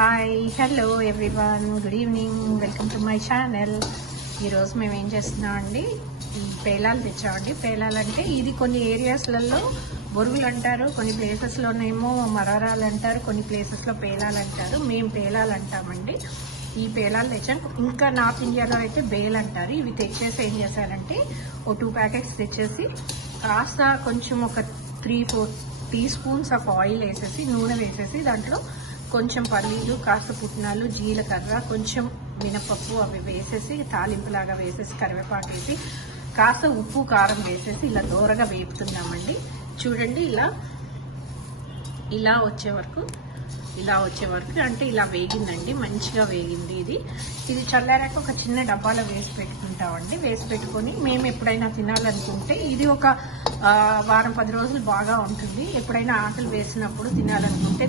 Hi hello everyone, good evening, welcome to my channel. ఈరోజు మేము ఏం చేస్తున్నాం అండి, పేలాలు తెచ్చామండి. పేలాలు అంటే ఇది కొన్ని ఏరియాస్లలో బొరుగులు అంటారు, కొన్ని ప్లేసెస్లోనేమో మరారాలు అంటారు, కొన్ని ప్లేసెస్లో పేలాలు అంటారు. మేము పేలాలు అంటామండి. ఈ పేలాలు తెచ్చాను. ఇంకా నార్త్ ఇండియాలో అయితే బేల్ అంటారు. ఇవి తెచ్చేసి ఏం చేశారంటే ఓ 2 ప్యాకెట్స్ తెచ్చేసి కాస్త కొంచెం ఒక 3-4 టీ స్పూన్స్ ఆఫ్ ఆయిల్ వేసేసి, నూనె వేసేసి, దాంట్లో కొంచెం పల్లీలు, కాస్త పుట్నాలు, జీలకర్ర, కొంచెం మినపప్పు అవి వేసేసి తాలింపులాగా వేసేసి కరివేపాకు వేసి కాస్త ఉప్పు కారం వేసేసి ఇలా దోరగా వేపుతున్నామండి. చూడండి, ఇలా వచ్చే వరకు అంటే ఇలా వేగిందండి, మంచిగా వేగింది. ఇది చల్లారాక ఒక చిన్న డబ్బాలో వేసి పెట్టుకుంటామండి. వేసి పెట్టుకొని మేము ఎప్పుడైనా తినాలనుకుంటే ఇది ఒక వారం 10 రోజులు బాగా ఉంటుంది. ఎప్పుడైనా ఆకలి వేసినప్పుడు తినాలనుకుంటే